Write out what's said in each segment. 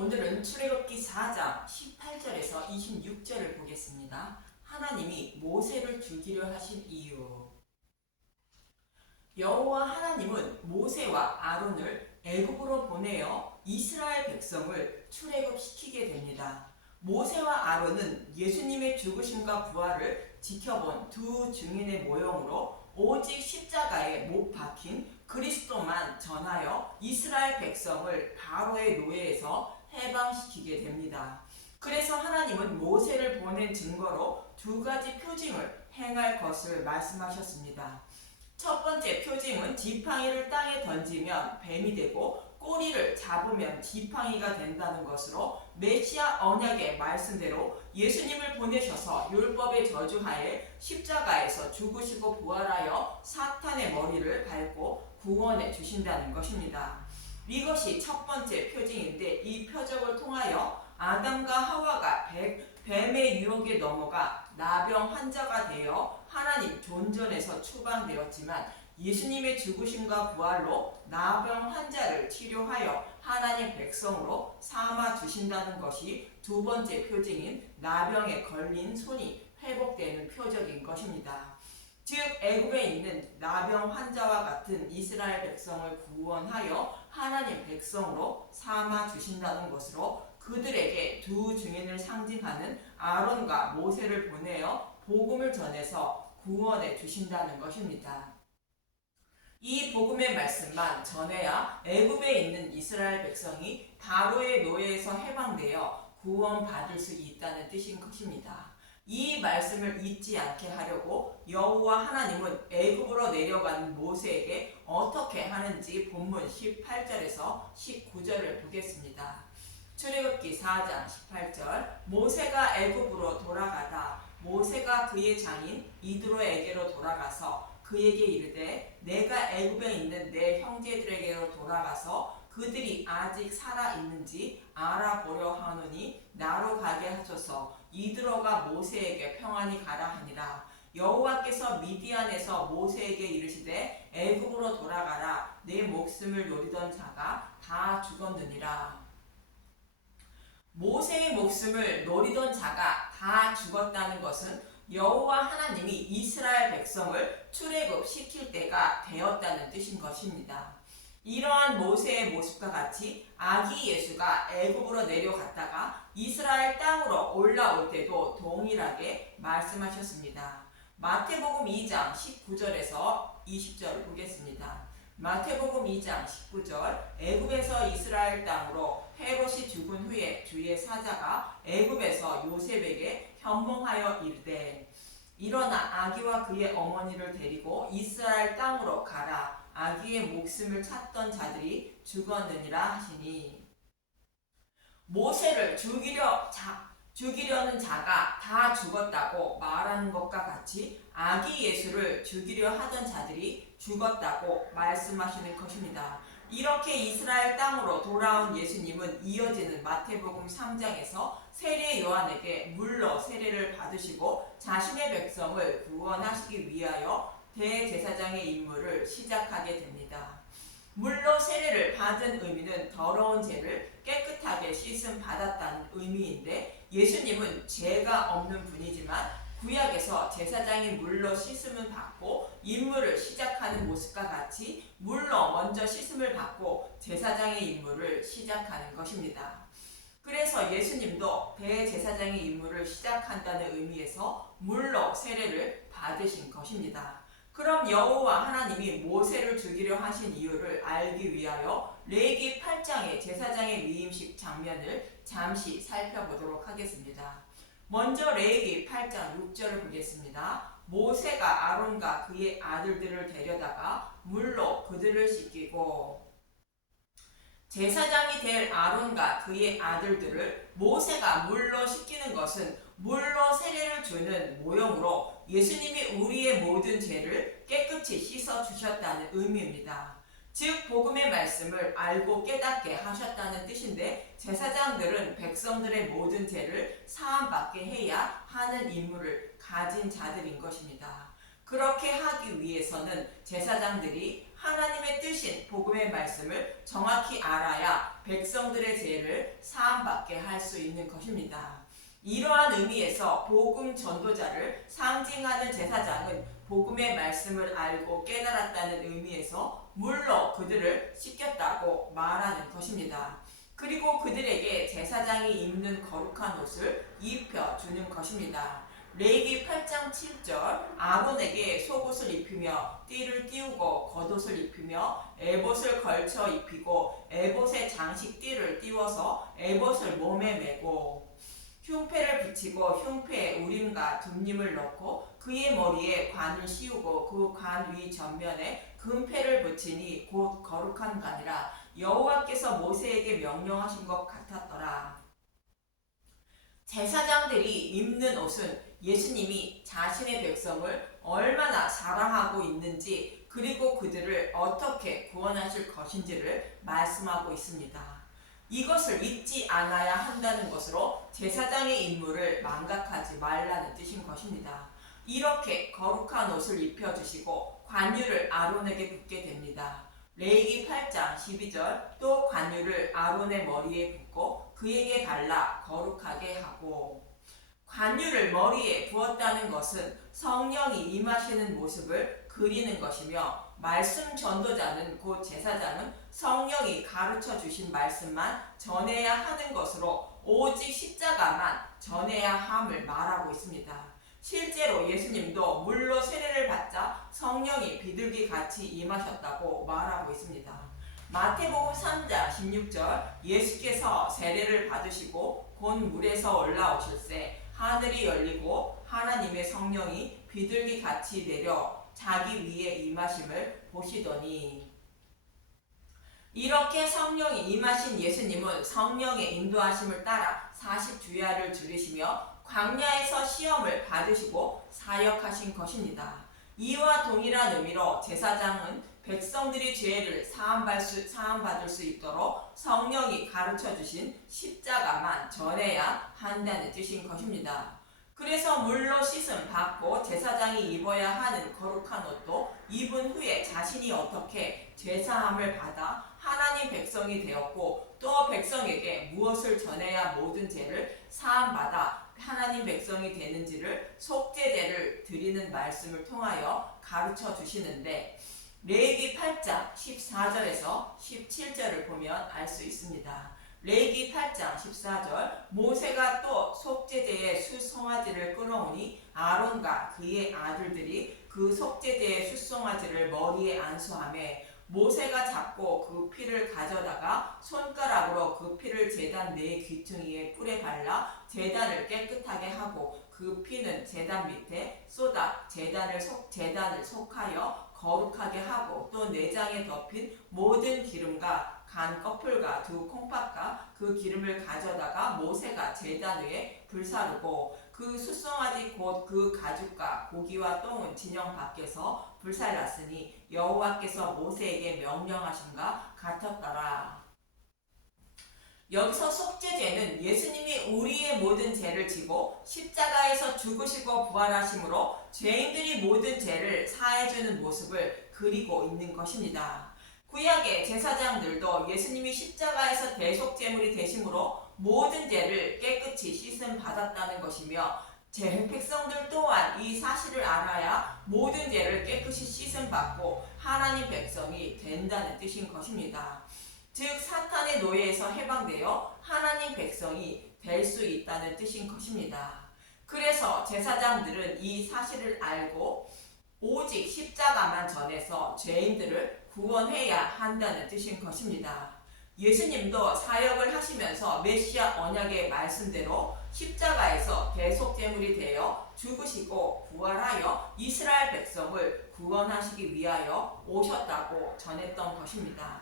오늘은 출애굽기 4장 18절에서 26절을 보겠습니다. 하나님이 모세를 죽이려 하신 이유. 여호와 하나님은 모세와 아론을 애굽으로 보내어 이스라엘 백성을 출애굽시키게 됩니다. 모세와 아론은 예수님의 죽으심과 부활을 지켜본 두 증인의 모형으로 오직 십자가에 못 박힌 그리스도만 전하여 이스라엘 백성을 바로의 노예에서 해방시키게 됩니다. 그래서 하나님은 모세를 보낸 증거로 두 가지 표징을 행할 것을 말씀하셨습니다. 첫 번째 표징은 지팡이를 땅에 던지면 뱀이 되고 꼬리를 잡으면 지팡이가 된다는 것으로 메시아 언약의 말씀대로 예수님을 보내셔서 율법의 저주하에 십자가에서 죽으시고 부활하여 사탄의 머리를 밟고 구원해 주신다는 것입니다. 이것이 첫 번째 표징인데 이 표적을 통하여 아담과 하와가 뱀의 유혹에 넘어가 나병 환자가 되어 하나님 존전에서 추방되었지만 예수님의 죽으심과 부활로 나병 환자를 치료하여 하나님 백성으로 삼아 주신다는 것이 두 번째 표징인 나병에 걸린 손이 회복되는 표적인 것입니다. 즉 애굽에 있는 나병 환자와 같은 이스라엘 백성을 구원하여 하나님 백성으로 삼아 주신다는 것으로 그들에게 두 증인을 상징하는 아론과 모세를 보내어 복음을 전해서 구원해 주신다는 것입니다. 이 복음의 말씀만 전해야 애굽에 있는 이스라엘 백성이 바로의 노예에서 해방되어 구원받을 수 있다는 뜻인 것입니다. 이 말씀을 잊지 않게 하려고 여호와 하나님은 애굽으로 내려간 모세에게 어떻게 하는지 본문 18절에서 19절을 보겠습니다. 출애굽기 4장 18절 모세가 애굽으로 돌아가다 모세가 그의 장인 이드로에게로 돌아가서 그에게 이르되 내가 애굽에 있는 내 형제들에게로 돌아가서 그들이 아직 살아 있는지 알아보려 하노니 나로 가게 하소서. 이드로가 모세에게 평안히 가라 하니라. 여호와께서 미디안에서 모세에게 이르시되 애굽으로 돌아가라. 내 목숨을 노리던 자가 다 죽었느니라. 모세의 목숨을 노리던 자가 다 죽었다는 것은 여호와 하나님이 이스라엘 백성을 출애굽시킬 때가 되었다는 뜻인 것입니다. 이러한 모세의 모습과 같이 아기 예수가 애굽으로 내려갔다가 이스라엘 땅으로 올라올 때도 동일하게 말씀하셨습니다. 마태복음 2장 19절에서 20절을 보겠습니다. 마태복음 2장 19절 애굽에서 이스라엘 땅으로 헤롯이 죽은 후에 주의 사자가 애굽에서 요셉에게 현몽하여 이르되 일어나 아기와 그의 어머니를 데리고 이스라엘 땅으로 가라. 아기의 목숨을 찾던 자들이 죽었느니라 하시니 모세를 죽이려는 자가 다 죽었다고 말하는 것과 같이 아기 예수를 죽이려 하던 자들이 죽었다고 말씀하시는 것입니다. 이렇게 이스라엘 땅으로 돌아온 예수님은 이어지는 마태복음 3장에서 세례 요한에게 물로 세례를 받으시고 자신의 백성을 구원하시기 위하여 대제사장의 임무를 시작하게 됩니다. 물로 세례를 받은 의미는 더러운 죄를 깨끗하게 씻음 받았다는 의미인데 예수님은 죄가 없는 분이지만 구약에서 제사장이 물로 씻음을 받고 임무를 시작하는 모습과 같이 물로 먼저 씻음을 받고 제사장의 임무를 시작하는 것입니다. 그래서 예수님도 대제사장의 임무를 시작한다는 의미에서 물로 세례를 받으신 것입니다. 그럼 여호와 하나님이 모세를 죽이려 하신 이유를 알기 위하여 레위기 8장의 제사장의 위임식 장면을 잠시 살펴보도록 하겠습니다. 먼저 레위기 8장 6절을 보겠습니다. 모세가 아론과 그의 아들들을 데려다가 물로 그들을 씻기고 제사장이 될 아론과 그의 아들들을 모세가 물로 씻기는 것은 물로 세례를 주는 모형으로 예수님이 우리의 모든 죄를 깨끗이 씻어 주셨다는 의미입니다. 즉 복음의 말씀을 알고 깨닫게 하셨다는 뜻인데 제사장들은 백성들의 모든 죄를 사함받게 해야 하는 임무를 가진 자들인 것입니다. 그렇게 하기 위해서는 제사장들이 하나님의 뜻인 복음의 말씀을 정확히 알아야 백성들의 죄를 사함받게 할 수 있는 것입니다. 이러한 의미에서 복음 전도자를 상징하는 제사장은 복음의 말씀을 알고 깨달았다는 의미에서 물로 그들을 씻겼다고 말하는 것입니다. 그리고 그들에게 제사장이 입는 거룩한 옷을 입혀주는 것입니다. 레위기 8장 7절 아론에게 속옷을 입히며 띠를 띄우고 겉옷을 입히며 에봇을 걸쳐 입히고 에봇에 장식띠를 띄워서 에봇을 몸에 메고 흉패를 붙이고 흉패에 우림과 둠님을 넣고 그의 머리에 관을 씌우고 그 관 위 전면에 금패를 붙이니 곧 거룩한 관이라 여호와께서 모세에게 명령하신 것 같았더라. 제사장들이 입는 옷은 예수님이 자신의 백성을 얼마나 사랑하고 있는지 그리고 그들을 어떻게 구원하실 것인지를 말씀하고 있습니다. 이것을 잊지 않아야 한다는 것으로 제사장의 임무를 망각하지 말라는 뜻인 것입니다. 이렇게 거룩한 옷을 입혀주시고 관유를 아론에게 붓게 됩니다. 레위기 8장 12절 또 관유를 아론의 머리에 붓고 그에게 발라 거룩하게 하고 관유를 머리에 부었다는 것은 성령이 임하시는 모습을 그리는 것이며 말씀 전도자는 곧 제사장은 성령이 가르쳐 주신 말씀만 전해야 하는 것으로 오직 십자가만 전해야 함을 말하고 있습니다. 실제로 예수님도 물로 세례를 받자 성령이 비둘기 같이 임하셨다고 말하고 있습니다. 마태복음 3장 16절 예수께서 세례를 받으시고 곧 물에서 올라오실새 하늘이 열리고 하나님의 성령이 비둘기 같이 내려 자기 위에 임하심을 보시더니 이렇게 성령이 임하신 예수님은 성령의 인도하심을 따라 40주야를 지르시며 광야에서 시험을 받으시고 사역하신 것입니다. 이와 동일한 의미로 제사장은 백성들이 죄를 사함받을 수 있도록 성령이 가르쳐 주신 십자가만 전해야 한다는 뜻인 것입니다. 그래서 물로 씻음 받고 제사장이 입어야 하는 거룩한 옷도 입은 후에 자신이 어떻게 제사함을 받아 하나님 백성이 되었고 또 백성에게 무엇을 전해야 모든 죄를 사함받아 하나님 백성이 되는지를 속죄제를 드리는 말씀을 통하여 가르쳐 주시는데 레위기 8장 14절에서 17절을 보면 알 수 있습니다. 레위기 8장 14절 모세가 또 속죄제의 숫송아지를 끌어오니 아론과 그의 아들들이 그 속죄제의 숫송아지를 머리에 안수하며 모세가 잡고 그 피를 가져다가 손가락으로 그 피를 제단 네 귀퉁이에 뿔에 발라 제단을 깨끗하게 하고 그 피는 제단 밑에 쏟아 제단을 속하여 거룩하게 하고 또 내장에 덮인 모든 기름과 간 꺼풀과 두 콩팥과 그 기름을 가져다가 모세가 제단 위에 불사르고 그 숫송아지 곧 그 가죽과 고기와 똥은 진영 밖에서 불살랐으니 여호와께서 모세에게 명령하신가 같았더라. 여기서 속죄제는 예수님이 우리의 모든 죄를 지고 십자가에서 죽으시고 부활하심으로 죄인들이 모든 죄를 사해주는 모습을 그리고 있는 것입니다. 구약의 제사장들도 예수님이 십자가에서 대속제물이 되심으로 모든 죄를 깨끗이 씻음 받았다는 것이며 제 백성들 또한 이 사실을 알아야 모든 죄를 깨끗이 씻음 받고 하나님 백성이 된다는 뜻인 것입니다. 즉 사탄의 노예에서 해방되어 하나님 백성이 될 수 있다는 뜻인 것입니다. 그래서 제사장들은 이 사실을 알고 오직 십자가만 전해서 죄인들을 구원해야 한다는 뜻인 것입니다. 예수님도 사역을 하시면서 메시아 언약의 말씀대로 십자가에서 대속제물이 되어 죽으시고 부활하여 이스라엘 백성을 구원하시기 위하여 오셨다고 전했던 것입니다.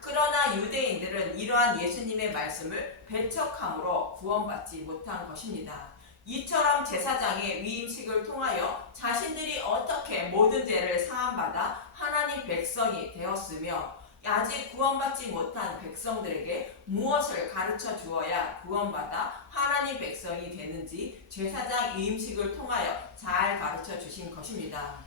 그러나 유대인들은 이러한 예수님의 말씀을 배척함으로 구원받지 못한 것입니다. 이처럼 제사장의 위임식을 통하여 자신들이 어떻게 모든 죄를 사함받아 하나님 백성이 되었으며 아직 구원받지 못한 백성들에게 무엇을 가르쳐 주어야 구원받아 하나님 백성이 되는지 제사장 위임식을 통하여 잘 가르쳐 주신 것입니다.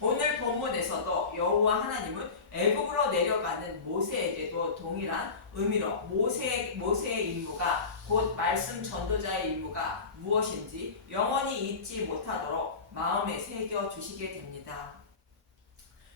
오늘 본문에서도 여호와 하나님은 애굽으로 내려가는 모세에게도 동일한 의미로 모세의 임무가 곧 말씀 전도자의 임무가 무엇인지 영원히 잊지 못하도록 마음에 새겨 주시게 됩니다.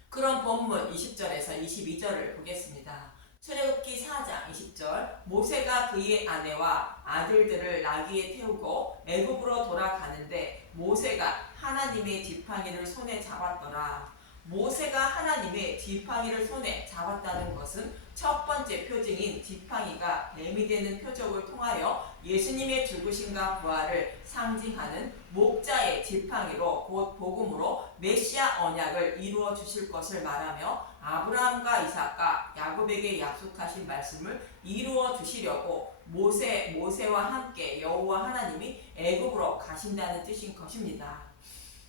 그럼 본문 20절에서 22절을 보겠습니다. 출애굽기 4장 20절 모세가 그의 아내와 아들들을 나귀에 태우고 애굽으로 돌아가는데 모세가 하나님의 지팡이를 손에 잡았더라. 모세가 하나님의 지팡이를 손에 잡았다는 것은 첫 번째 표징인 지팡이가 뱀이 되는 표적을 통하여 예수님의 죽으심과 부활을 상징하는 목자의 지팡이로 곧 복음으로 메시아 언약을 이루어 주실 것을 말하며 아브라함과 이삭과 야곱에게 약속하신 말씀을 이루어 주시려고 모세와 함께 여호와 하나님이 애굽으로 가신다는 뜻인 것입니다.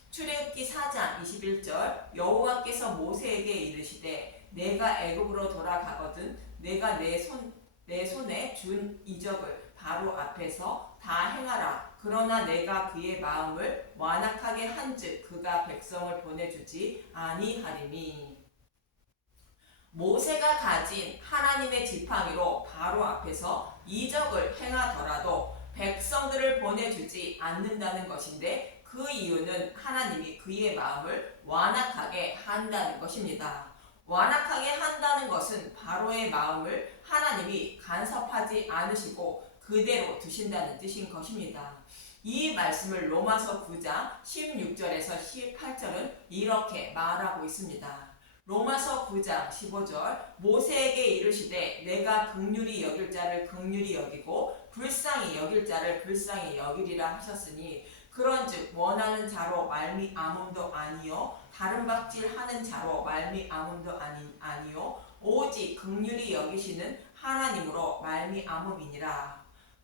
출애굽기 4장 21절 여호와께서 모세에게 이르시되 내가 애굽으로 돌아가거든 내가 내 손에 준 이적을 바로 앞에서 다 행하라. 그러나 내가 그의 마음을 완악하게 한즉 그가 백성을 보내주지 아니하리니. 모세가 가진 하나님의 지팡이로 바로 앞에서 이적을 행하더라도 백성들을 보내주지 않는다는 것인데 그 이유는 하나님이 그의 마음을 완악하게 한다는 것입니다. 완악하게 한다는 것은 바로의 마음을 하나님이 간섭하지 않으시고 그대로 두신다는 뜻인 것입니다. 이 말씀을 로마서 9장 16절에서 18절은 이렇게 말하고 있습니다. 로마서 9장 15절 모세에게 이르시되 내가 긍휼히 여길 자를 긍휼히 여기고 불쌍히 여길 자를 불쌍히 여기리라 하셨으니 그런즉 원하는 자로 말미암음도 아니요 다른 박질하는 자로 말미암음도 아니요 오직 긍휼히 여기시는 하나님으로 말미암음이니라.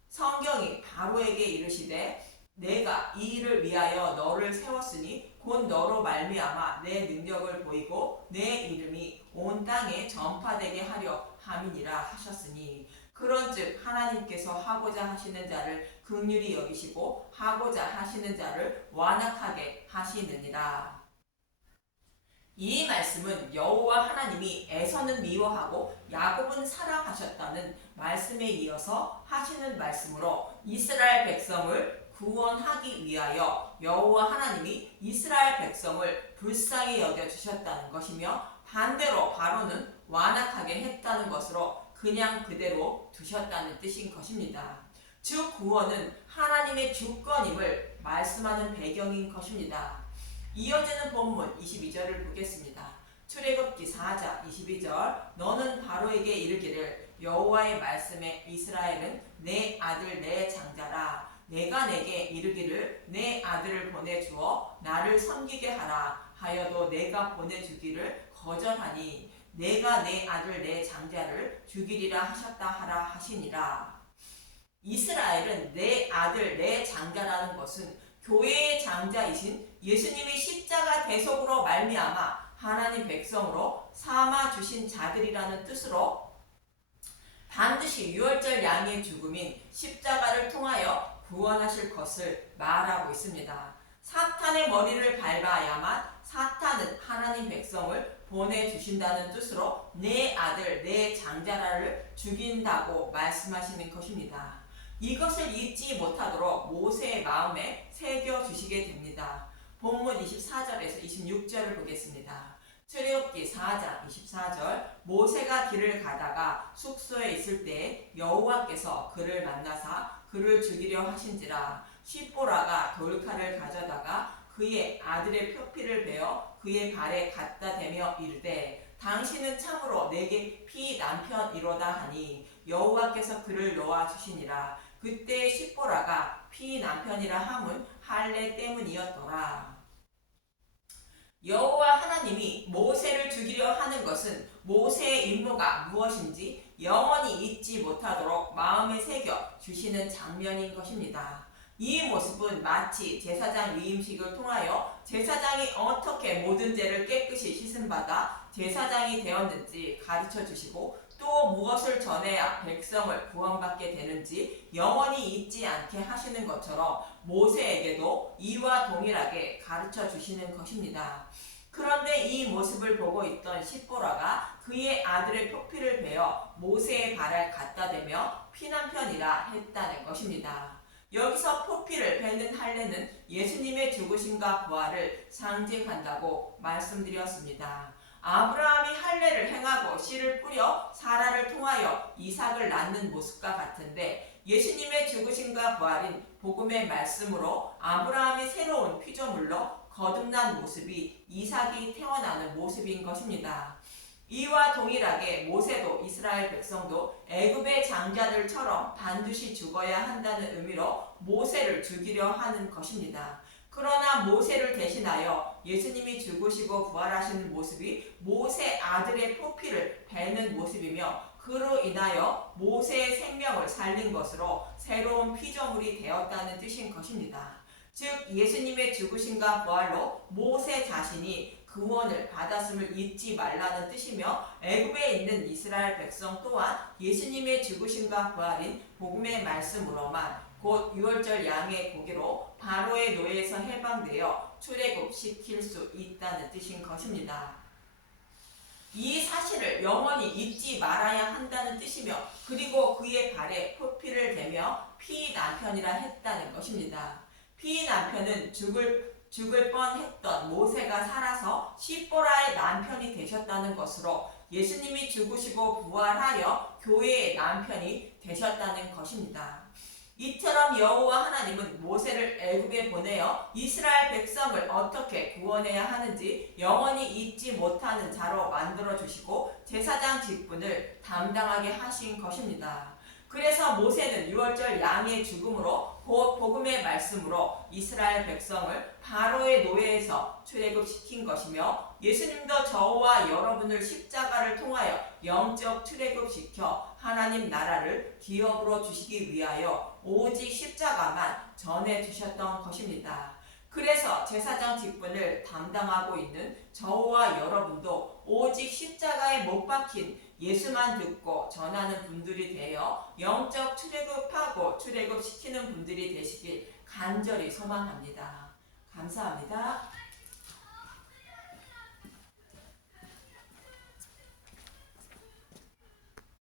성경이 바로에게 이르시되 내가 이 일을 위하여 너를 세웠으니 곧 너로 말미암아 내 능력을 보이고 내 이름이 온 땅에 전파되게 하려 함이니라 하셨으니 그런즉 하나님께서 하고자 하시는 자를 긍휼히 여기시고 하고자 하시는 자를 완악하게 하시느니라. 이 말씀은 여호와 하나님이 에서는 미워하고 야곱은 사랑하셨다는 말씀에 이어서 하시는 말씀으로 이스라엘 백성을 구원하기 위하여 여호와 하나님이 이스라엘 백성을 불쌍히 여겨주셨다는 것이며 반대로 바로는 완악하게 했다는 것으로 그냥 그대로 두셨다는 뜻인 것입니다. 즉 구원은 하나님의 주권임을 말씀하는 배경인 것입니다. 이어지는 본문 22절을 보겠습니다. 출애굽기 4장 22절 너는 바로에게 이르기를 여호와의 말씀에 이스라엘은 내 아들 내 장자라. 내가 내게 이르기를 내 아들을 보내주어 나를 섬기게 하라 하여도 내가 보내주기를 거절하니 내가 내 아들 내 장자를 죽이리라 하셨다 하라 하시니라. 이스라엘은 내 아들 내 장자라는 것은 교회의 장자이신 예수님이 십자가 대속으로 말미암아 하나님 백성으로 삼아 주신 자들이라는 뜻으로 반드시 유월절 양의 죽음인 십자가를 통하여 구원하실 것을 말하고 있습니다. 사탄의 머리를 밟아야만 사탄은 하나님 백성을 보내주신다는 뜻으로 내 아들 내 장자라를 죽인다고 말씀하시는 것입니다. 이것을 잊지 못하도록 모세의 마음에 새겨주시게 됩니다. 본문 24절에서 26절을 보겠습니다. 출애굽기 4장 24절 모세가 길을 가다가 숙소에 있을 때 여호와께서 그를 만나사 그를 죽이려 하신지라. 십보라가 돌칼을 가져다가 그의 아들의 표피를 베어 그의 발에 갖다 대며 이르되 당신은 참으로 내게 피 남편이로다 하니 여호와께서 그를 놓아 주시니라. 그때 십보라가 피 남편이라 함은 할례 때문이었더라. 여호와 하나님이 모세를 죽이려 하는 것은 모세의 임무가 무엇인지 영원히 잊지 못하도록 마음에 새겨 주시는 장면인 것입니다. 이 모습은 마치 제사장 위임식을 통하여 제사장이 어떻게 모든 죄를 깨끗이 씻음받아 제사장이 되었는지 가르쳐 주시고 또 무엇을 전해야 백성을 구원받게 되는지 영원히 잊지 않게 하시는 것처럼 모세에게도 이와 동일하게 가르쳐 주시는 것입니다. 그런데 이 모습을 보고 있던 시보라가 그의 아들의 표피를 베어 모세의 발에 갖다 대며 피난편이라 했다는 것입니다. 여기서 표피를 베는 할례는 예수님의 죽으심과 부활을 상징한다고 말씀드렸습니다. 아브라함이 할례를 행하고 씨를 뿌려 사라를 통하여 이삭을 낳는 모습과 같은데 예수님의 죽으심과 부활인 복음의 말씀으로 아브라함이 새로운 피조물로 거듭난 모습이 이삭이 태어나는 모습인 것입니다. 이와 동일하게 모세도 이스라엘 백성도 애굽의 장자들처럼 반드시 죽어야 한다는 의미로 모세를 죽이려 하는 것입니다. 그러나 모세를 대신하여 예수님이 죽으시고 부활하시는 모습이 모세 아들의 표피를 베는 모습이며 그로 인하여 모세의 생명을 살린 것으로 새로운 피조물이 되었다는 뜻인 것입니다. 즉 예수님의 죽으심과 부활로 모세 자신이 구원을 받았음을 잊지 말라는 뜻이며 애굽에 있는 이스라엘 백성 또한 예수님의 죽으심과 부활인 복음의 말씀으로만 곧 유월절 양의 고기로 바로의 노예에서 해방되어 출애굽시킬 수 있다는 뜻인 것입니다. 이 사실을 영원히 잊지 말아야 한다는 뜻이며 그리고 그의 발에 표피를 대며 피난편이라 했다는 것입니다. 피난편은 죽을 뻔했던 모세가 살아서 시보라의 남편이 되셨다는 것으로 예수님이 죽으시고 부활하여 교회의 남편이 되셨다는 것입니다. 이처럼 여호와 하나님은 모세를 애굽에 보내어 이스라엘 백성을 어떻게 구원해야 하는지 영원히 잊지 못하는 자로 만들어 주시고 제사장 직분을 담당하게 하신 것입니다. 그래서 모세는 유월절 양의 죽음으로 곧 복음의 말씀으로 이스라엘 백성을 바로의 노예에서 출애굽시킨 것이며 예수님도 저와 여러분을 십자가를 통하여 영적 출애굽시켜 하나님 나라를 기업으로 주시기 위하여 오직 십자가만 전해 주셨던 것입니다. 그래서 제사장 직분을 담당하고 있는 저와 여러분도 오직 십자가에 못 박힌 예수만 듣고 전하는 분들이 되어 영적 출애굽하고 출애굽시키는 분들이 되시길 간절히 소망합니다. 감사합니다.